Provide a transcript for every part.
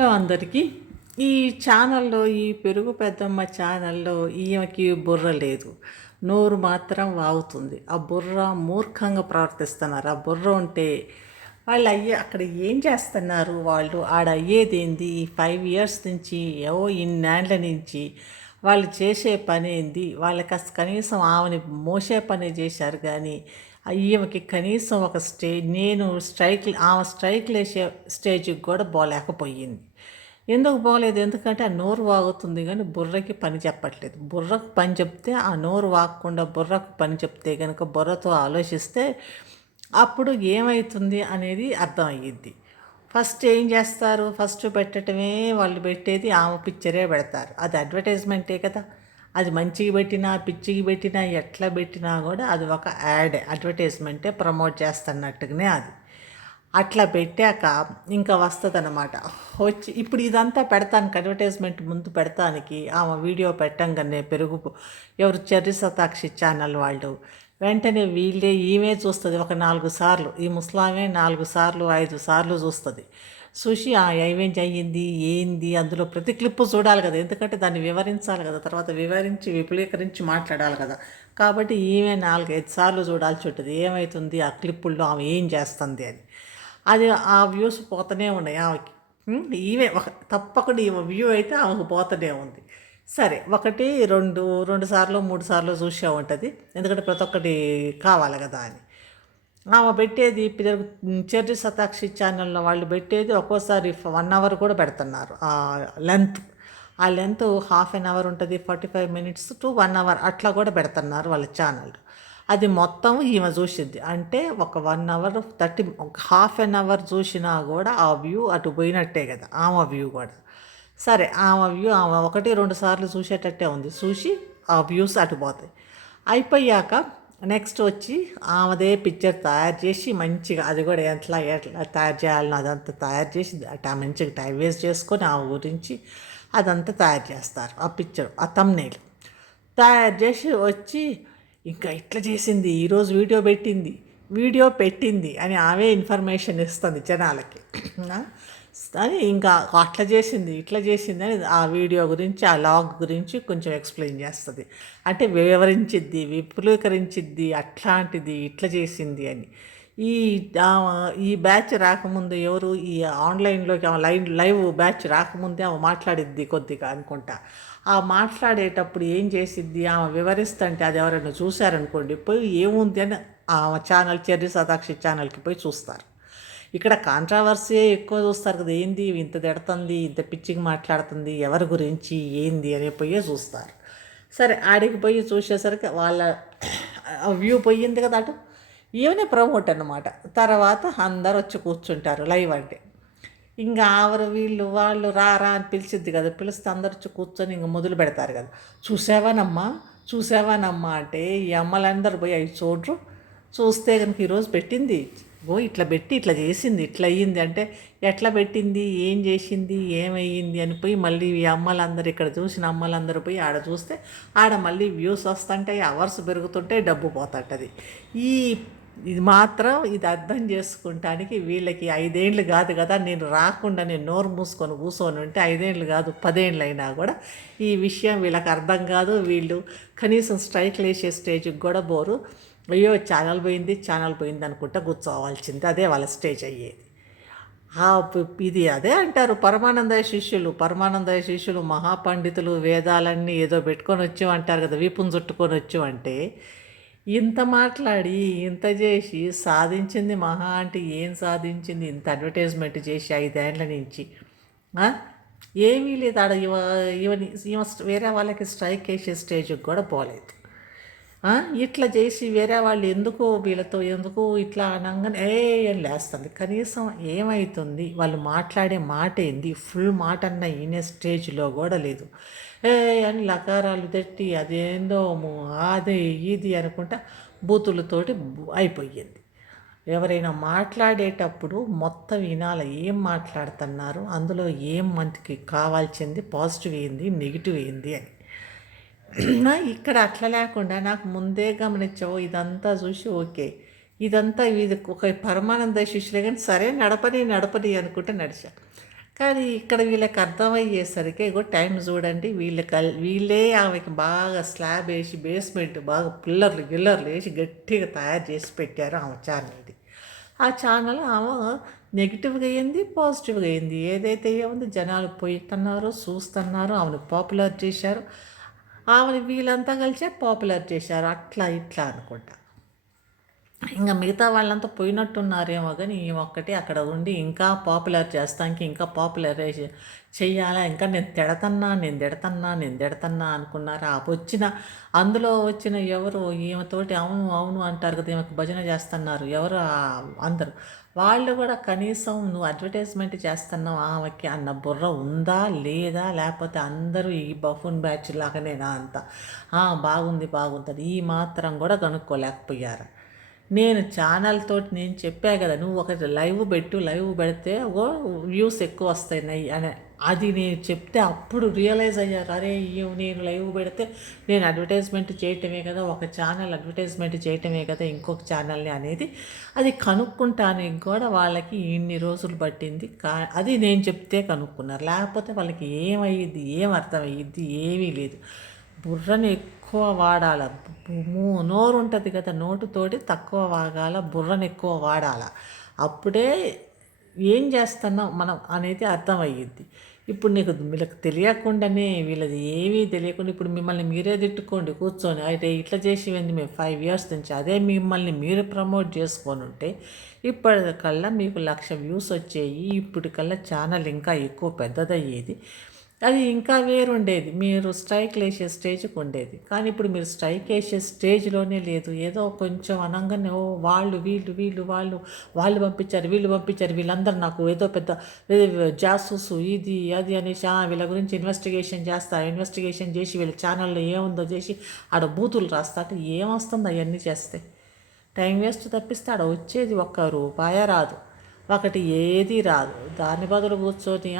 Hello అందరికీ. ఈ ఛానల్లో ఈ పెరుగు పెద్దమ్మ ఛానల్లో ఈమెకి బుర్ర లేదు. నోరు మాత్రం వాగుతుంది. ఆ బుర్ర మూర్ఖంగా ప్రవర్తిస్తున్నారు. ఆ బుర్ర ఉంటే వాళ్ళు అయ్యే అక్కడ ఏం చేస్తున్నారు వాళ్ళు? ఆడ అయ్యేది ఏంది ఫైవ్ ఇయర్స్ నుంచి ఏవో ఇన్నేళ్ళ నుంచి వాళ్ళు చేసే పని ఏంది? వాళ్ళకి అసలు కనీసం ఆమెని మోసే పని చేశారు కానీ ఈమెకి కనీసం ఒక స్టే నేను స్ట్రైక్ ఆమె స్ట్రైక్ లేసే స్టేజ్కి కూడా పోలేకపోయింది. ఎందుకు పోలేదు? ఎందుకంటే ఆ నోరు వాగుతుంది కానీ బుర్రకి పని చెప్పట్లేదు. బుర్రకు పని చెప్తే ఆ నోరు వాగకుండా బుర్రకు పని చెప్తే కనుక బుర్రతో ఆలోచిస్తే అప్పుడు ఏమవుతుంది అనేది అర్థమయ్యిద్ది. ఫస్ట్ ఏం చేస్తారు? ఫస్ట్ పెట్టడమే వాళ్ళు పెట్టేది ఆమె పిక్చరే పెడతారు. అది అడ్వర్టైజ్మెంటే కదా. అది మంచిగా పెట్టినా పిచ్చికి పెట్టినా ఎట్లా పెట్టినా కూడా అది ఒక యాడ్ అడ్వర్టైజ్మెంటే ప్రమోట్ చేస్తున్నట్టుగానే అది. అట్లా పెట్టాక ఇంకా వస్తుంది అనమాట వచ్చి ఇప్పుడు ఇదంతా పెడతానికి అడ్వర్టైజ్మెంట్ ముందు పెడతానికి ఆమె వీడియో పెట్టంగానే పెరుగు ఎవరు చెర్రి సతాక్షి ఛానల్ వాళ్ళు. వెంటనే వీళ్ళే ఈమె చూస్తుంది ఒక నాలుగు సార్లు. ఈ ముస్లామే నాలుగు సార్లు ఐదు సార్లు చూస్తుంది. చూసి ఆ ఏమేం అయ్యింది ఏంది అందులో ప్రతి క్లిప్పు చూడాలి కదా. ఎందుకంటే దాన్ని వివరించాలి కదా. తర్వాత వివరించి విపులీకరించి మాట్లాడాలి కదా. కాబట్టి ఈమె నాలుగైదు సార్లు చూడాల్సి ఉంటుంది. ఏమవుతుంది ఆ క్లిప్పుల్లో ఆమె ఏం చేస్తుంది అని. అది ఆ వ్యూస్ పోతూనే ఉన్నాయి ఆమెకి. ఈమె ఒక తప్పకుండా ఈమె వ్యూ అయితే ఆమెకు పోతూనే ఉంది. సరే ఒకటి రెండు రెండు సార్లు మూడు సార్లు చూసే ఉంటుంది ఎందుకంటే ప్రతి ఒక్కటి కావాలి కదా అని. ఆమె పెట్టేది పిల్లలకు చెర్రి సతాక్షి ఛానల్లో వాళ్ళు పెట్టేది ఒక్కోసారి వన్ అవర్ కూడా పెడుతున్నారు. ఆ లెంత్. ఆ లెంత్ హాఫ్ అన్ అవర్ ఉంటుంది forty five minutes to one hour అట్లా కూడా పెడుతున్నారు వాళ్ళ ఛానల్. అది మొత్తం ఈమె చూసిద్ది అంటే ఒక వన్ అవర్ థర్టీ ఒక హాఫ్ అన్ అవర్ చూసినా కూడా ఆ వ్యూ అటు పోయినట్టే కదా ఆమె వ్యూ కూడా. సరే ఆమె వ్యూ ఆమె ఒకటి రెండు సార్లు చూసేటట్టే ఉంది. చూసి ఆ వ్యూస్ అటు పోతాయి. అయిపోయాక నెక్స్ట్ వచ్చి ఆమెదే పిక్చర్ తయారు చేసి మంచిగా అది కూడా ఎట్లా ఎట్లా తయారు చేయాలని అదంతా తయారు చేసి అట్లా మంచిగా టైం వేస్ట్ చేసుకొని ఆమె గురించి అదంతా తయారు చేస్తారు ఆ పిక్చర్ ఆ తమ్నేలు తయారు చేసి వచ్చి ఇంకా ఇట్లా చేసింది ఈరోజు వీడియో పెట్టింది వీడియో పెట్టింది అని ఆమె ఇన్ఫర్మేషన్ ఇస్తుంది జనాలకి. అని ఇంకా అట్లా చేసింది ఇట్లా చేసింది అని ఆ వీడియో గురించి ఆ లాగ్ గురించి కొంచెం ఎక్స్ప్లెయిన్ చేస్తుంది. అంటే వివరించిద్ది విపులీకరించిద్ది అట్లాంటిది ఇట్లా చేసింది అని. ఈ ఈ బ్యాచ్ రాకముందు ఎవరు ఈ ఆన్లైన్లోకి ఆమె లైవ్ లైవ్ బ్యాచ్ రాకముందే ఆమె మాట్లాడిద్ది కొద్దిగా అనుకుంటా. ఆ మాట్లాడేటప్పుడు ఏం చేసిద్ది? ఆమె వివరిస్తుంటే అది ఎవరైనా చూశారనుకోండి పోయి ఏముంది అని ఆమె ఛానల్ చెర్రి సతాక్షి ఛానల్కి పోయి చూస్తారు. ఇక్కడ కాంట్రావర్సీ ఎక్కువ చూస్తారు కదా ఏంది ఇంత తిడుతుంది ఇంత పిచ్చికి మాట్లాడుతుంది ఎవరి గురించి ఏంది అని పోయే చూస్తారు. సరే ఆడికి పోయి చూసేసరికి వాళ్ళ వ్యూ పోయింది కదా అటు. ఈవెనే ప్రమోట్ అనమాట తర్వాత అందరు వచ్చి కూర్చుంటారు లైవ్ అంటే. ఇంకా ఆవరు వీళ్ళు వాళ్ళు రారా అని పిలిచిద్ది కదా. పిలిస్తే అందరు కూర్చొని ఇంక మొదలు పెడతారు కదా. చూసావానమ్మా చూసావానమ్మా అంటే ఈ అమ్మలందరూ పోయి అవి చూడరు. చూస్తే కనుక ఈరోజు పెట్టింది. ఓ ఇట్లా పెట్టి ఇట్లా చేసింది. ఇట్లా అయ్యింది అంటే ఎట్లా పెట్టింది? ఏం చేసింది? ఏమయ్యింది? అని పోయి మళ్ళీ ఈ అమ్మలందరూ ఇక్కడ చూసిన అమ్మలందరూ పోయి ఆడ చూస్తే ఆడ మళ్ళీ వ్యూస్ వస్తుంటాయి అవర్స్ పెరుగుతుంటే డబ్బు పోతుంటుంది. ఈ ఇది మాత్రం ఇది అర్థం చేసుకుంటానికి వీళ్ళకి ఐదేండ్లు కాదు కదా నేను రాకుండా నేను నోరు మూసుకొని కూర్చొని ఉంటే ఐదేండ్లు కాదు పదేండ్లు అయినా కూడా ఈ విషయం వీళ్ళకి అర్థం కాదు. వీళ్ళు కనీసం స్ట్రైక్ లేసే స్టేజ్కి కూడా బోరు. అయ్యో ఛానల్ పోయింది ఛానల్ పోయింది అనుకుంటా కూర్చోవాల్సింది. అదే వాళ్ళ స్టేజ్ అయ్యేది. ఇది అదే అంటారు పరమానందయ శిష్యులు. పరమానందయ శిష్యులు మహాపండితులు వేదాలన్నీ ఏదో పెట్టుకొని వచ్చి అంటారు కదా వీపుని చుట్టుకొని వచ్చి అంటే ఇంత మాట్లాడి ఇంత చేసి సాధించింది మహా అంటే ఏం సాధించింది? ఇంత అడ్వర్టైజ్మెంట్ చేసి ఐదేళ్ళ నుంచి ఏమీ లేదు. ఆడ ఇవ ఇవని ఈమె వేరే వాళ్ళకి స్ట్రైక్ వేసే స్టేజ్కి కూడా పోలేదు. ఇట్లా చేసి వేరే వాళ్ళు ఎందుకు వీళ్ళతో ఎందుకు ఇట్లా అనగానే ఏ అని లేస్తుంది. కనీసం ఏమవుతుంది వాళ్ళు మాట్లాడే మాట ఏంది? ఫుల్ మాట అన్న ఈనే స్టేజ్లో కూడా లేదు. ఏ అని లకారాలు తట్టి అదేందో అదే ఇది అనుకుంటా బూతులతోటి అయిపోయింది. ఎవరైనా మాట్లాడేటప్పుడు మొత్తం వినాల ఏం మాట్లాడుతున్నారు? అందులో ఏం మనకి కావాల్సింది? పాజిటివ్ ఏంది? నెగిటివ్ ఏంది? అని. ఇక్కడ అట్లా లేకుండా నాకు ముందే గమనించావు ఇదంతా చూసి ఓకే. ఇదంతా ఇది ఒక పరమానంద శిష్యులే కానీ సరే నడపని నడపని అనుకుంటే నడిచా. కానీ ఇక్కడ వీళ్ళకి అర్థమయ్యేసరికి ఇగో టైం చూడండి వీళ్ళ కల్ వీళ్ళే ఆమెకి బాగా స్లాబ్ వేసి బేస్మెంట్ బాగా పిల్లర్లు గిల్లర్లు వేసి గట్టిగా తయారు చేసి పెట్టారు ఆమె ఛానల్ది ఆ ఛానల్ ఆమె నెగిటివ్గా అయింది పాజిటివ్గా అయింది. ఏదైతే ఏముంది జనాలు పోయిస్తున్నారు చూస్తున్నారు ఆమెను పాపులర్ చేశారు. ఆమెను వీళ్ళంతా కలిసే పాపులర్ చేశారు. అట్లా ఇట్లా అనుకుంటా. ఇంకా మిగతా వాళ్ళంతా పోయినట్టున్నారేమో కానీ ఈ ఒక్కటి అక్కడ ఉండి ఇంకా పాపులర్ చేస్తానికి ఇంకా పాపులర్ చెయ్యాలా? ఇంకా నేను తిడతన్నా నేను తిడతన్నా నేను తిడతన్నా అనుకున్నారు? ఆ వచ్చిన అందులో వచ్చిన ఎవరు ఈమెతోటి అవును అవును అంటారు కదా ఈమెకు భజన చేస్తున్నారు. ఎవరు అందరు? వాళ్ళు కూడా కనీసం నువ్వు అడ్వర్టైజ్మెంట్ చేస్తున్నావు ఆమెకి అన్న బుర్ర ఉందా లేదా? లేకపోతే అందరూ ఈ బఫూన్ బ్యాచ్ లాగానేనా అంత. బాగుంది బాగుంటుంది. ఈ మాత్రం కూడా కనుక్కోలేకపోయారు. నేను ఛానల్ తోటి నేను చెప్పా కదా నువ్వు ఒకటి లైవ్ పెట్టు లైవ్ పెడితే ఓ వ్యూస్ ఎక్కువ వస్తాయి అనే అని అది నేను చెప్తే అప్పుడు రియలైజ్ అయ్యారు. అరే నేను లైవ్ పెడితే నేను అడ్వర్టైజ్మెంట్ చేయటమే కదా ఒక ఛానల్ అడ్వర్టైజ్మెంట్ చేయటమే కదా ఇంకొక ఛానల్ని అనేది అది కనుక్కుంటానికి కూడా వాళ్ళకి ఇన్ని రోజులు పట్టింది. కా అది నేను చెప్తే కనుక్కున్నారు. లేకపోతే వాళ్ళకి ఏమయ్యిద్ది ఏం అర్థమయ్యిద్ది ఏమీ లేదు. బుర్రని ఎక్కువ వాడాల. నోరు ఉంటుంది కదా నోటుతోటి తక్కువ వాగాల బుర్రని ఎక్కువ వాడాల. అప్పుడే ఏం చేస్తున్నాం మనం అనేది అర్థమయ్యిద్ది. ఇప్పుడు నీకు వీళ్ళకి తెలియకుండానే వీళ్ళది ఏమీ తెలియకుండా ఇప్పుడు మిమ్మల్ని మీరే తిట్టుకోండి కూర్చొని. అయితే ఇట్లా చేసేవింది మేము ఫైవ్ ఇయర్స్ నుంచి. అదే మిమ్మల్ని మీరు ప్రమోట్ చేసుకొని ఉంటే ఇప్పటికల్లా మీకు లక్ష వ్యూస్ వచ్చేవి ఇప్పటికల్లా ఛానల్ ఇంకా ఎక్కువ పెద్దదయ్యేది. అది ఇంకా వేరుండేది. మీరు స్ట్రైక్ లేచే స్టేజ్కి ఉండేది. కానీ ఇప్పుడు మీరు స్ట్రైక్ వేసే స్టేజ్లోనే లేదు. ఏదో కొంచెం అనగానే ఓ వాళ్ళు వీళ్ళు వీళ్ళు వాళ్ళు వాళ్ళు పంపించారు వీళ్ళు పంపించారు వీళ్ళందరూ నాకు ఏదో పెద్ద జాసూస్ జాసూసు ఇది అది అనేసి "ఆ, వీళ్ళ గురించి ఇన్వెస్టిగేషన్ చేస్తా ఇన్వెస్టిగేషన్ చేసి వీళ్ళ ఛానల్లో ఏముందో చేసి ఆడ బూతులు రాస్తా ఏమొస్తుంది అవన్నీ చేస్తే? టైం వేస్ట్ తప్పిస్తే ఆడ వచ్చేది ఒక్క రూపాయ రాదు. ఒకటి ఏది రాదు. దాని బదులు కూర్చొని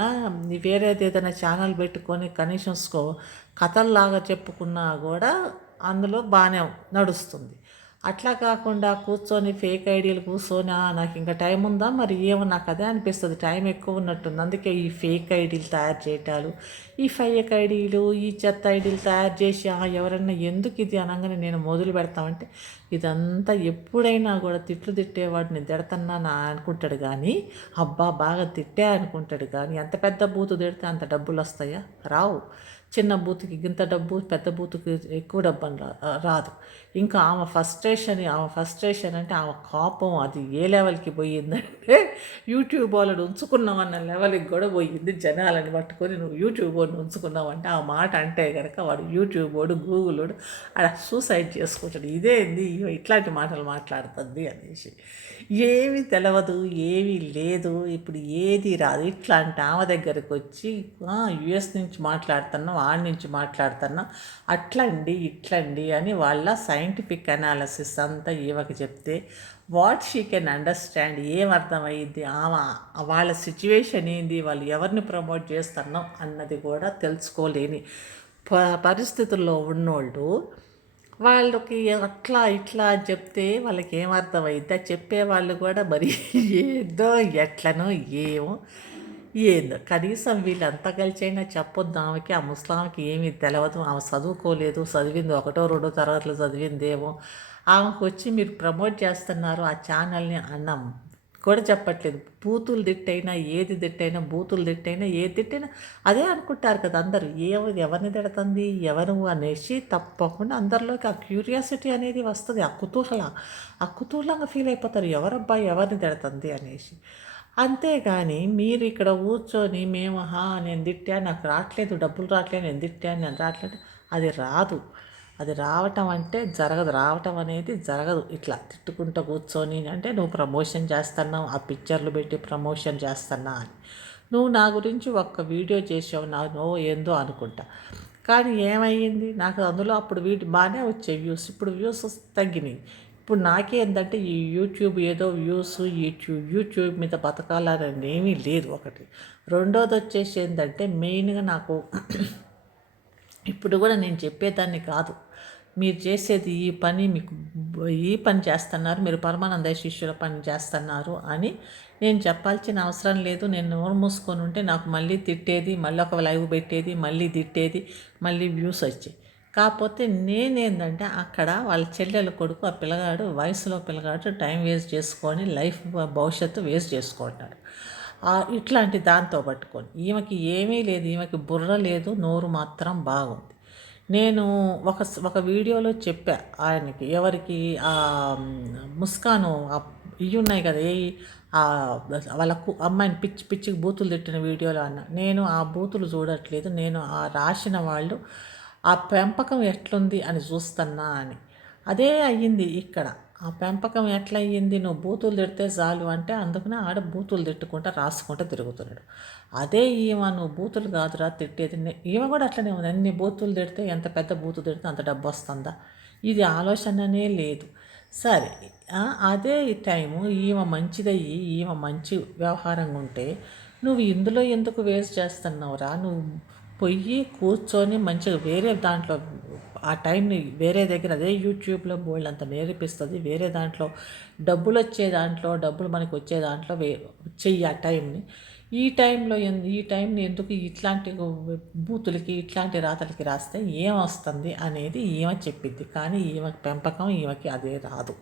వేరేది ఏదైనా ఛానల్ పెట్టుకొని కనీసం కథల్లాగా చెప్పుకున్నా కూడా అందులో బాగానే నడుస్తుంది. అట్లా కాకుండా కూర్చొని ఫేక్ ఐడియాలు కూర్చొని నాకు ఇంకా టైం ఉందా? మరి ఏమో నాకు అదే అనిపిస్తుంది. టైం ఎక్కువ ఉన్నట్టుంది. అందుకే ఈ ఫేక్ ఐడీలు తయారు చేయటాలు ఈ ఫైక్ ఐడీలు ఈ చెత్త ఐడీలు తయారు చేసి ఎవరన్నా ఎందుకు ఇది అనగానే నేను మొదలు పెడతామంటే ఇదంతా ఎప్పుడైనా కూడా తిట్లు తిట్టేవాడిని తిడతన్నా నా అనుకుంటాడు కానీ అబ్బా బాగా తిట్టే అనుకుంటాడు కానీ ఎంత పెద్ద బూతు తిడితే అంత డబ్బులు వస్తాయా? రావు. చిన్న బూత్కి ఇంత డబ్బు పెద్ద బూత్కి ఎక్కువ డబ్బు అని రా రాదు. ఇంకా ఆమె ఫస్ట్రేషన్ ఆమె ఫస్ట్రేషన్ అంటే ఆమె కోపం అది ఏ లెవెల్కి పోయిందంటే యూట్యూబ్ వాళ్ళని ఉంచుకున్నామన్న లెవెల్కి కూడా పోయింది జనాలని పట్టుకొని నువ్వు యూట్యూబ్ వాడిని ఉంచుకున్నావంటే ఆ మాట అంటే కనుక వాడు యూట్యూబ్ వాడు గూగుల్ వాడు ఆడ సూసైడ్ చేసుకుంటాడు. ఇదేంది ఇగో ఇట్లాంటి మాటలు మాట్లాడుతుంది అనేసి. ఏమీ తెలవదు ఏమీ లేదు. ఇప్పుడు ఏది రాదు. ఇట్లాంటి ఆమె దగ్గరికి వచ్చి యుఎస్ నుంచి మాట్లాడుతున్నాం ఆడ నుంచి మాట్లాడుతున్నాం అట్లండి ఇట్లండి అని వాళ్ళ సైంటిఫిక్ అనాలసిస్ అంతా ఈవకి చెప్తే వాట్ షీ కెన్ అండర్స్టాండ్? ఏం అర్థమయ్యింది ఆమె వాళ్ళ సిచ్యువేషన్ ఏంది? వాళ్ళు ఎవరిని ప్రమోట్ చేస్తున్నాం? అన్నది కూడా తెలుసుకోలేని ప పరిస్థితుల్లో ఉన్నోళ్ళు వాళ్ళకి అట్లా ఇట్లా అని చెప్తే వాళ్ళకి ఏమర్థమైద్ది చెప్పే వాళ్ళు కూడా మరి ఏదో ఎట్లనో ఏమో. ఏందో. కనీసం వీళ్ళంతా కలిసైనా చెప్పొద్దు ఆమెకి ఆ ముస్లాంకి ఏమీ తెలియదు ఆమె చదువుకోలేదు చదివింది ఒకటో రెండో తరగతిలో చదివిందేమో. ఆమెకు వచ్చి మీరు ప్రమోట్ చేస్తున్నారు ఆ ఛానల్ని అన్నాం. కూడా చెప్పట్లేదు. బూతులు దిట్టైనా ఏది దిట్టైనా బూతులు దిట్టైనా ఏది దిట్టైనా అదే అనుకుంటారు కదా అందరూ. ఏ ఎవరిని తిడుతుంది ఎవరు అనేసి తప్పకుండా అందరిలోకి ఆ క్యూరియాసిటీ అనేది వస్తుంది ఆ కుతూహల. ఆ కుతూహలంగా ఫీల్ అయిపోతారు. ఎవరబ్బా ఎవరిని తిడుతుంది అనేసి. అంతేగాని మీరు ఇక్కడ కూర్చొని మేము హా నేను తిట్టా నాకు రావట్లేదు డబ్బులు రావట్లేదు నేను తిట్టాను నేను రావట్లేదు అది రాదు. అది రావటం అంటే జరగదు. రావటం అనేది జరగదు. ఇట్లా తిట్టుకుంటూ కూర్చొని అంటే నువ్వు ప్రమోషన్ చేస్తున్నావు ఆ పిక్చర్లు పెట్టి ప్రమోషన్ చేస్తున్నా అని. నువ్వు నా గురించి ఒక్క వీడియో చేసావు నా నో ఏందో అనుకుంటా. కానీ ఏమయ్యింది? నాకు అందులో అప్పుడు వీటి బాగానే వచ్చే వ్యూస్. ఇప్పుడు వ్యూస్ తగ్గినాయి. ఇప్పుడు నాకేందంటే ఈ యూట్యూబ్ ఏదో వ్యూస్ యూట్యూబ్ యూట్యూబ్ మీద బతకాలని ఏమీ లేదు ఒకటి. రెండోది వచ్చేసి ఏంటంటే మెయిన్గా నాకు ఇప్పుడు కూడా నేను చెప్పేదాన్ని కాదు. మీరు చేసేది ఈ పని మీకు ఈ పని చేస్తున్నారు మీరు పరమానంద శిష్యుల పని చేస్తున్నారు అని నేను చెప్పాల్సిన అవసరం లేదు. నేను నోరు మూసుకొని ఉంటే నాకు మళ్ళీ తిట్టేది మళ్ళీ ఒక లైవ్ పెట్టేది మళ్ళీ తిట్టేది మళ్ళీ వ్యూస్ వచ్చాయి. కాకపోతే నేనేందంటే అక్కడ వాళ్ళ చెల్లెల కొడుకు ఆ పిల్లగాడు వయసులో పిల్లగాడు టైం వేస్ట్ చేసుకొని లైఫ్ భవిష్యత్తు వేస్ట్ చేసుకుంటాడు. ఆ ఇట్లాంటి దాంతో పట్టుకొని ఈమెకి ఏమీ లేదు ఈమెకి బుర్ర లేదు నోరు మాత్రం బాగుంది. నేను ఒక ఒక వీడియోలో చెప్పా ఆయనకి ఎవరికి ఆ ముస్కాను ఇవి ఉన్నాయి కదా ఏ వాళ్ళకు అమ్మాయిని పిచ్చి పిచ్చికి బూతులు తిట్టిన వీడియోలో అన్న. నేను ఆ బూతులు చూడట్లేదు నేను ఆ రాసిన వాళ్ళు ఆ పెంపకం ఎట్లుంది అని చూస్తున్నా అని. అదే అయ్యింది ఇక్కడ. ఆ పెంపకం ఎట్లయ్యింది? నువ్వు బూతులు తిడితే చాలు అంటే అందుకనే ఆడ బూతులు తిట్టుకుంటా రాసుకుంటూ తిరుగుతున్నాడు. అదే ఈమె నువ్వు బూతులు కాదురా తిట్టేది. ఈమె కూడా అట్లనే ఉంది. అన్ని బూతులు తిడితే ఎంత పెద్ద బూతు తిడితే అంత డబ్బు వస్తుందా? ఇది ఆలోచననే లేదు. సరే అదే టైము ఈమె మంచిదయ్యి ఈమె మంచి వ్యవహారంగా ఉంటే నువ్వు ఇందులో ఎందుకు వేస్ట్ చేస్తున్నావురా? నువ్వు పొయ్యి కూర్చొని మంచిగా వేరే దాంట్లో ఆ టైంని వేరే దగ్గర అదే యూట్యూబ్లో బోల్డ్ అంత నేర్పిస్తుంది. వేరే దాంట్లో డబ్బులు వచ్చే దాంట్లో డబ్బులు మనకి వచ్చే దాంట్లో వే చెయ్యి ఆ టైంని. ఈ టైంలో ఈ టైంని ఎందుకు ఇట్లాంటి బూతులకి ఇట్లాంటి రాతలకి రాస్తే ఏం వస్తుంది అనేది ఈమె చెప్పింది కానీ ఈమె పెంపకం ఈమెకి అదే రాదు.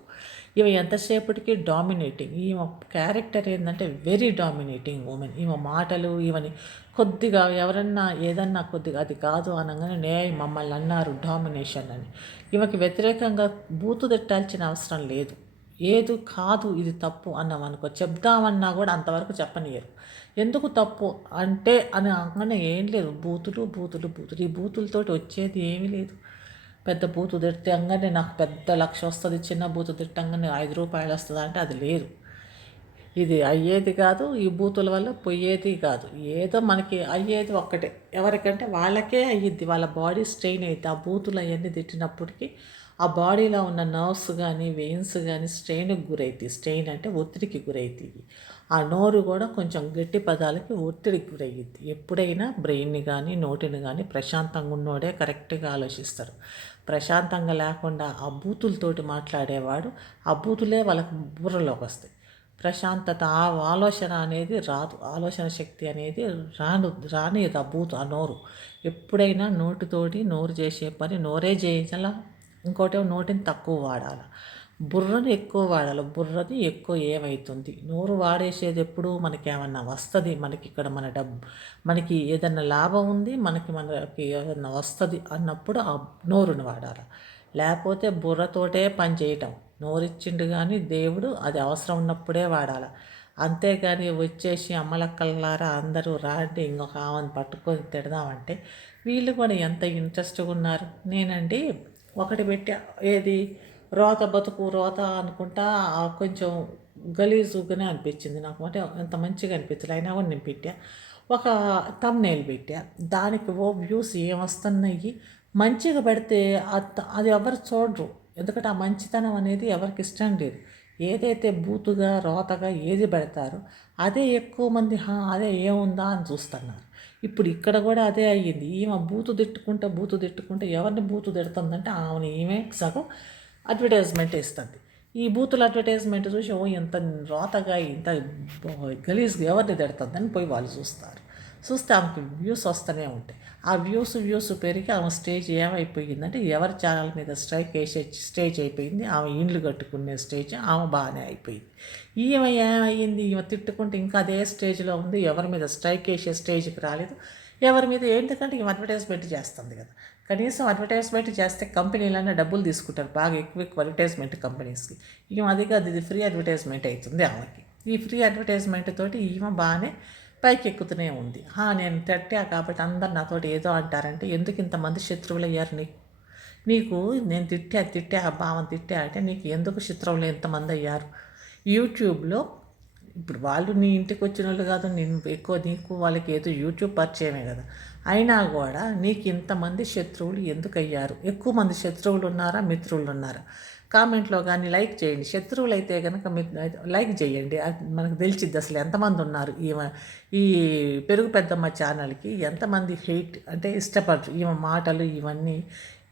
ఈమె ఎంతసేపటికి డామినేటింగ్ ఈమె క్యారెక్టర్ ఏంటంటే వెరీ డామినేటింగ్ ఉమెన్. ఈమె మాటలు ఈమెని కొద్దిగా ఎవరన్నా ఏదన్నా కొద్దిగా అది కాదు అనగానే నే మమ్మల్ని అన్నారు డామినేషన్ అని. ఈమెకి వ్యతిరేకంగా బూతు తిట్టాల్సిన అవసరం లేదు. ఏది కాదు ఇది తప్పు అన్నాం అనుకో చెప్దామన్నా కూడా అంతవరకు చెప్పనియరు ఎందుకు తప్పు అంటే అని అనగానే ఏం లేదు. బూతులు బూతులు బూతులు. ఈ బూతులతోటి వచ్చేది ఏమీ లేదు. పెద్ద బూతు తిట్టంగానే నాకు పెద్ద లక్ష వస్తుంది చిన్న బూతు తిట్టంగానే ఐదు రూపాయలు వస్తుంది అంటే అది లేదు. ఇది అయ్యేది కాదు ఈ బూతుల వల్ల పోయేది కాదు. ఏదో మనకి అయ్యేది ఒక్కటే. ఎవరికంటే వాళ్ళకే అయ్యిద్ది. వాళ్ళ బాడీ స్ట్రెయిన్ అయితే ఆ బూతులు అవన్నీ తిట్టినప్పటికీ ఆ బాడీలో ఉన్న నర్వ్స్ కానీ వెయిన్స్ కానీ స్ట్రెయిన్కి గురవుతాయి స్ట్రెయిన్ అంటే ఒత్తిడికి గురవుతాయి ఆ నోరు కూడా కొంచెం గట్టి పదాలకి ఒత్తిడికి గురయ్యిద్ది. ఎప్పుడైనా బ్రెయిన్ని కానీ నోటిని కానీ ప్రశాంతంగా ఉన్నోడే కరెక్ట్గా ఆలోచిస్తారు. ప్రశాంతంగా లేకుండా ఆ బూతులతోటి మాట్లాడేవాడు ఆ బూతులే వాళ్ళకి బుర్రలోకి వస్తాయి. ప్రశాంతత ఆ ఆలోచన అనేది రాదు. ఆలోచన శక్తి అనేది రాను రానియదు ఆ ఆ నోరు. ఎప్పుడైనా నోటితోటి నోరు చేసే పని నోరే చేయాల ఇంకోటి నోటిని తక్కువ వాడాలి? బుర్రని ఎక్కువ వాడాలి? బుర్రని ఎక్కువ ఏమవుతుంది నోరు వాడేసేది ఎప్పుడు? మనకి ఏమన్నా వస్తుంది? మనకి ఇక్కడ మన డబ్బు మనకి ఏదన్నా లాభం ఉంది? మనకి మనకి ఏదన్నా వస్తుంది? అన్నప్పుడు ఆ నోరుని వాడాలి? లేకపోతే బుర్రతోటే పని చేయటం. నోరిచ్చిండు కానీ దేవుడు అది అవసరం ఉన్నప్పుడే వాడాలి. అంతేగాని వచ్చేసి అమ్మలక్కలారా అందరూ రాండి ఇంకొక ఆమెను పట్టుకొని తిడదామంటే వీళ్ళు కూడా ఎంత ఇంట్రెస్ట్గా ఉన్నారు. నేనండి ఒకటి పెట్టా. ఏది? రోత బతుకు రోత అనుకుంటా కొంచెం గలీజుగానే అనిపించింది నాకు. అంటే ఎంత మంచిగా అనిపించలే. అయినా కూడా నేను పెట్టా. ఒక తమ్నేల్ పెట్టా. దానికి ఓ వ్యూస్ ఏమొస్తున్నాయి? మంచిగా పెడితే అది ఎవరు చూడరు. ఎందుకంటే ఆ మంచితనం అనేది ఎవరికి ఇష్టం లేదు. ఏదైతే బూతుగా రోతగా ఏది పెడతారో అదే ఎక్కువ మంది "హా, అదే ఏముందా? అని చూస్తున్నారు. ఇప్పుడు ఇక్కడ కూడా అదే అయ్యింది. ఈమె బూతు తిట్టుకుంటే బూతు తిట్టుకుంటే ఎవరిని బూతు తిడుతుందంటే ఆమెను ఈమె సగం అడ్వర్టైజ్మెంట్ ఇస్తుంది. ఈ బూతుల అడ్వర్టైజ్మెంట్ చూసి ఓ ఇంత రోతగా ఇంత గలీజ్గా ఎవరిని తిడుతుందని పోయి వాళ్ళు చూస్తారు. చూస్తే ఆమెకి వ్యూస్ వస్తూనే ఉంటాయి. ఆ వ్యూస్ వ్యూస్ పెరిగి ఆమె స్టేజ్ ఏమైపోయిందంటే ఎవరి ఛానల్ మీద స్ట్రైక్ వేసే స్టేజ్ అయిపోయింది. ఆమె ఇండ్లు కట్టుకునే స్టేజ్ ఆమె బాగానే అయిపోయింది. ఈమె ఏమైంది? ఈమె తిట్టుకుంటే ఇంకా అదే స్టేజ్లో ఉంది. ఎవరి మీద స్ట్రైక్ వేసే స్టేజ్కి రాలేదు. ఎవరి మీద ఎందుకంటే ఈమె అడ్వర్టైజ్మెంట్ చేస్తుంది కదా. కనీసం అడ్వర్టైజ్మెంట్ చేస్తే కంపెనీలన్నా డబ్బులు తీసుకుంటారు. బాగా ఎక్కువ ఎక్కువ అడ్వర్టైజ్మెంట్ కంపెనీస్కి. ఈమె అది కాదు ఇది ఫ్రీ అడ్వర్టైజ్మెంట్ అవుతుంది ఆమెకి. ఈ ఫ్రీ అడ్వర్టైజ్మెంట్ తోటి ఈమె బాగానే పైకి ఎక్కుతూనే ఉంది. "హా, నేను తట్టా కాబట్టి అందరు నాతో ఏదో అంటారంటే ఎందుకు ఇంతమంది శత్రువులు అయ్యారు నీకు నీకు నేను తిట్టా తిట్టా భావం తిట్టా అంటే నీకు ఎందుకు శత్రువులు ఎంతమంది అయ్యారు? యూట్యూబ్లో ఇప్పుడు వాళ్ళు నీ ఇంటికి వచ్చిన వాళ్ళు కాదు నేను ఎక్కువ నీకు వాళ్ళకి ఏదో యూట్యూబ్ పరిచయమే కదా. అయినా కూడా నీకు ఇంతమంది శత్రువులు ఎందుకు అయ్యారు? ఎక్కువ మంది శత్రువులు ఉన్నారా? మిత్రులు ఉన్నారా? కామెంట్లో కానీ లైక్ చేయండి. శత్రువులైతే కనుక మీ లైక్ చేయండి. అది మనకు తెలిసిద్ది అసలు ఎంతమంది ఉన్నారు. ఈమె ఈ పెరుగు పెద్దమ్మ ఛానల్కి ఎంతమంది హెయిట్ అంటే ఇష్టపడరు. ఈమె మాటలు ఇవన్నీ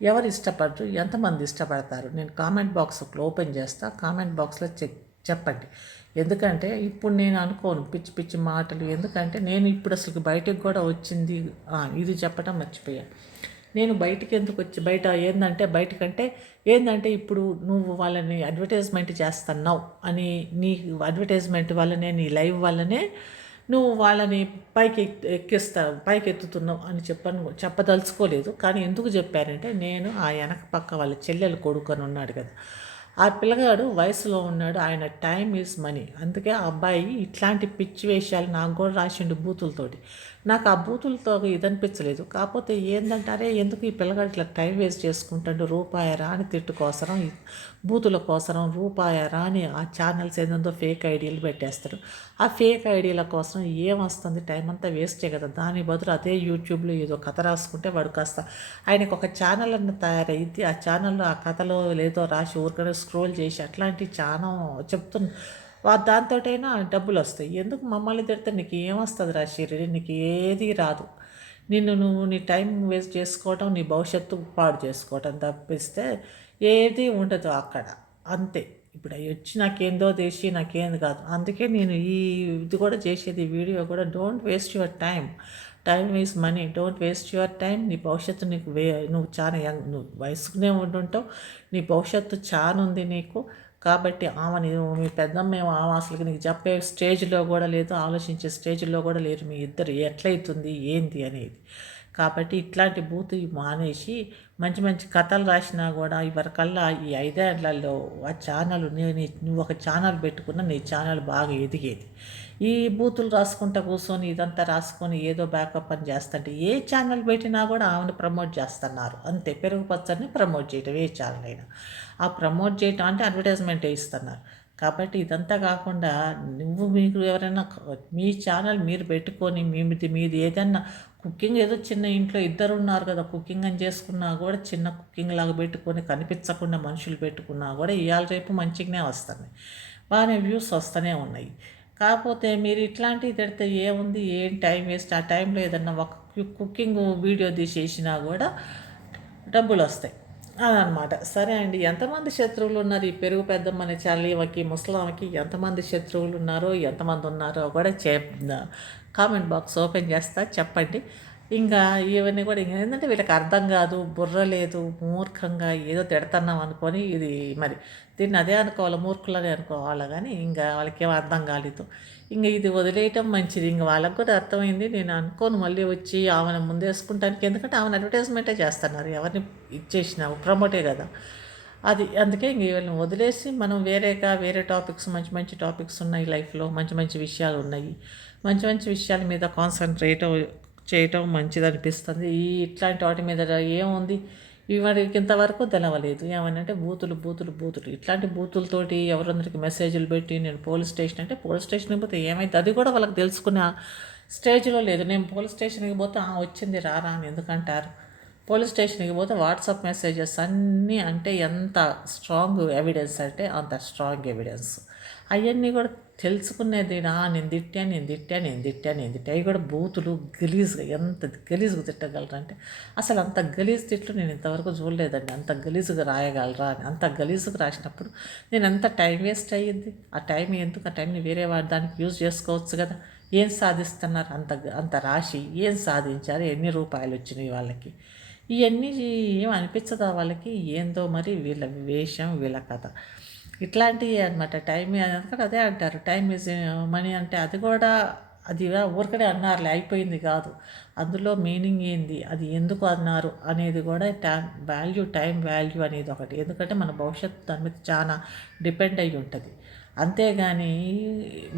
ఎవరు ఇష్టపడరు? ఎంతమంది ఇష్టపడతారు? నేను కామెంట్ బాక్స్ ఓపెన్ చేస్తా. కామెంట్ బాక్స్లో చెక్ చెప్పండి. ఎందుకంటే ఇప్పుడు నేను అనుకోను పిచ్చి పిచ్చి మాటలు. ఎందుకంటే నేను ఇప్పుడు అసలు బయటకు కూడా వచ్చింది. ఇది చెప్పడం మర్చిపోయాను. నేను బయటికి ఎందుకు వచ్చి బయట ఏంటంటే బయటకంటే ఏంటంటే ఇప్పుడు నువ్వు వాళ్ళని అడ్వర్టైజ్మెంట్ చేస్తున్నావు అని నీ అడ్వర్టైజ్మెంట్ వల్లనే నీ లైవ్ వల్లనే నువ్వు వాళ్ళని పైకి ఎక్- ఎక్కిస్తావు పైకి ఎత్తుతున్నావు అని చెప్పను చెప్పదలుచుకోలేదు. కానీ ఎందుకు చెప్పారంటే నేను ఆ వెనక పక్క వాళ్ళ చెల్లెలు కొడుకు అని ఉన్నాడు కదా. ఆ పిల్లగాడు వయసులో ఉన్నాడు ఆయన టైం ఈజ్ మనీ అందుకే ఆ అబ్బాయి ఇట్లాంటి పిచ్చి వేషాలు నాకు కూడా రాసిండు బూతులతోటి. నాకు ఆ బూతులతో ఇది అనిపించలేదు కాకపోతే ఏంటంటారే ఎందుకు ఈ పిల్లగాడు ఇట్లా టైం వేస్ట్ చేసుకుంటాడు? రూపాయ రాని తిట్టు కోసరం బూతుల కోసరం రూపాయ రాని ఆ ఛానల్స్ ఏందో ఫేక్ ఐడియాలు పెట్టేస్తారు. ఆ ఫేక్ ఐడియాల కోసం ఏం వస్తుంది టైం అంతా వేస్టే కదా. దాని బదులు అదే యూట్యూబ్లో ఏదో కథ రాసుకుంటే వాడు కాస్త ఆయనకు ఒక ఛానల్ అన్న తయారైద్ది. ఆ ఛానల్లో ఆ కథలో లేదో రాసి ఊరికనే స్క్రోల్ చేసి అట్లాంటివి చాలా చెప్తున్న దాంతోటైనా డబ్బులు వస్తాయి ఎందుకు మమ్మల్ని తిడితే నీకు ఏమొస్తుంది రా శరీరం? నీకు ఏది రాదు. నిన్ను నువ్వు నీ టైం వేస్ట్ చేసుకోవటం నీ భవిష్యత్తు పాడు చేసుకోవటం తప్పిస్తే ఏది ఉండదు అక్కడ. అంతే. ఇప్పుడు అవి వచ్చి నాకేందో చేసి నాకేంది కాదు. అందుకే నేను ఈ ఇది కూడా చేసేది వీడియో కూడా. Don't waste your time time is money don't waste your time నీ భవిష్యత్తు నీకు వే నువ్వు చాలా యంగ్ నువ్వు వయసుకునే ఉండుంటావు. నీ భవిష్యత్తు చాలా ఉంది నీకు. కాబట్టి ఆమె మీ పెద్దమ్మేమో ఆమె అసలు నీకు చెప్పే స్టేజ్లో కూడా లేదు ఆలోచించే స్టేజ్లో కూడా లేరు. మీ ఇద్దరు ఎట్లయితుంది ఏంది అనేది. కాబట్టి ఇట్లాంటి బూతు మానేసి మంచి మంచి కథలు రాసినా కూడా ఇవరకల్లా ఈ ఐదేళ్ళలో ఆ ఛానల్ నేను నువ్వు ఒక ఛానల్ పెట్టుకున్న నీ ఛానల్ బాగా ఎదిగేది. ఈ బూతులు రాసుకుంటా కూర్చొని ఇదంతా రాసుకొని ఏదో బ్యాకప్ అని చేస్తుంటే ఏ ఛానల్ పెట్టినా కూడా ఆమెను ప్రమోట్ చేస్తున్నారు. అంతే పెరుగు పచ్చడిని ప్రమోట్ చేయటం ఏ ఛానల్ అయినా. ఆ ప్రమోట్ చేయటం అంటే అడ్వర్టైజ్మెంట్ ఇస్తున్నారు. కాబట్టి ఇదంతా కాకుండా నువ్వు మీకు ఎవరైనా మీ ఛానల్ మీరు పెట్టుకొని మీది మీది ఏదైనా కుకింగ్ ఏదో చిన్న ఇంట్లో ఇద్దరు ఉన్నారు కదా కుకింగ్ అని చేసుకున్నా కూడా చిన్న కుకింగ్ లాగా పెట్టుకొని కనిపించకుండా మనుషులు పెట్టుకున్నా కూడా ఇవాళ రేపు మంచిగానే వస్తున్నాయి. బాగానే వ్యూస్ వస్తూనే ఉన్నాయి. కాకపోతే మీరు ఇట్లాంటివి తిడితే ఏముంది? ఏం టైం వేస్ట్ ఆ టైంలో ఏదన్నా ఒక కుకింగ్ వీడియో తీసేసినా కూడా డబ్బులు వస్తాయి. అదనమాట సరే అండి. ఎంతమంది శత్రువులు ఉన్నారు? ఈ పెరుగు పెద్దమ్మని చల్లీవకి ముసలామకి ఎంతమంది శత్రువులు ఉన్నారో ఎంతమంది ఉన్నారో కూడా చే కామెంట్ బాక్స్ ఓపెన్ చేస్తా. చెప్పండి. ఇంకా ఇవన్నీ కూడా ఇంకా ఏంటంటే వీళ్ళకి అర్థం కాదు బుర్ర లేదు మూర్ఖంగా ఏదో తిడతన్నాం అనుకొని ఇది మరి దీన్ని అదే అనుకోవాలి మూర్ఖులనే అనుకోవాలి కానీ ఇంకా వాళ్ళకేం అర్థం కాలేదు. ఇంకా ఇది వదిలేయటం మంచిది. ఇంకా వాళ్ళకి కూడా అర్థమైంది. నేను అనుకోను మళ్ళీ వచ్చి ఆమెను ముందేసుకుంటానికి. ఎందుకంటే ఆమెను అడ్వర్టైజ్మెంటే చేస్తున్నారు. ఎవరిని ఇచ్చేసినా ప్రమోటే కదా. అది అందుకే ఇంక వీళ్ళని వదిలేసి మనం వేరేగా వేరే టాపిక్స్ మంచి మంచి టాపిక్స్ ఉన్నాయి లైఫ్లో. మంచి మంచి విషయాలు ఉన్నాయి. మంచి మంచి విషయాల మీద కాన్సన్ట్రేట్ చేయటం మంచిది అనిపిస్తుంది. ఈ ఇట్లాంటి వాటి మీద ఏముంది? ఇవాడికి ఇంతవరకు తెలవలేదు. ఏమనంటే బూతులు బూతులు బూతులు. ఇట్లాంటి బూతులతోటి ఎవరందరికి మెసేజ్లు పెట్టి నేను పోలీస్ స్టేషన్ అంటే పోలీస్ స్టేషన్కి పోతే ఏమైతే అది కూడా వాళ్ళకి తెలుసుకునే స్టేజ్లో లేదు. నేను పోలీస్ స్టేషన్కి పోతే "ఆ, వచ్చింది రారా అని ఎందుకంటారు? పోలీస్ స్టేషన్కి పోతే వాట్సాప్ మెసేజెస్ అన్నీ అంటే ఎంత స్ట్రాంగ్ ఎవిడెన్స్ అంటే అంత స్ట్రాంగ్ ఎవిడెన్స్. అవన్నీ కూడా తెలుసుకునేది నా నేను తిట్టా నేను తిట్టా నేను తిట్టా నేను తిట్టా. అవి కూడా బూతులు గలీజ్గా ఎంత గలీజ్గా తిట్టగలరంటే అసలు అంత గలీజ్ తిట్లు నేను ఇంతవరకు చూడలేదండి. అంత గలీజ్గా రాయగలరా అని. అంత గలీజ్గా రాసినప్పుడు నేను ఎంత టైం వేస్ట్ అయ్యింది? ఆ టైం ఎందుకు? ఆ టైంని వేరే వాడి దానికి యూజ్ చేసుకోవచ్చు కదా. ఏం సాధిస్తున్నారు? అంత అంత రాసి ఏం సాధించారు? ఎన్ని రూపాయలు వచ్చినాయి వాళ్ళకి? ఇవన్నీ ఏం అనిపించదా వాళ్ళకి? ఏందో మరి వీళ్ళ వేషం వీళ్ళ కథ. ఇట్లాంటివి అనమాట టైం అందుకని అదే అంటారు. టైం ఇస్ మనీ అంటే అది కూడా అది ఊరికనే అన్నారులే అయిపోయింది కాదు. అందులో మీనింగ్ ఏంది అది ఎందుకు అన్నారు అనేది కూడా టైం వాల్యూ టైం వాల్యూ అనేది ఒకటి. ఎందుకంటే మన భవిష్యత్తు దాని మీద చాలా డిపెండ్ అయి ఉంటుంది. అంతేగాని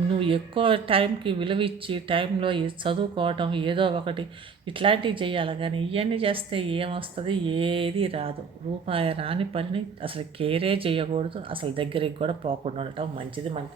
నువ్వు ఎక్కువ టైంకి విలువ ఇచ్చి టైంలో చదువుకోవటం ఏదో ఒకటి ఇట్లాంటివి చేయాలి కానీ ఇవన్నీ చేస్తే ఏమొస్తుంది? ఏది రాదు. రూపాయి రాని పనిని అసలు కేరే చేయకూడదు. అసలు దగ్గరికి కూడా పోకుండా ఉండటం మంచిది మన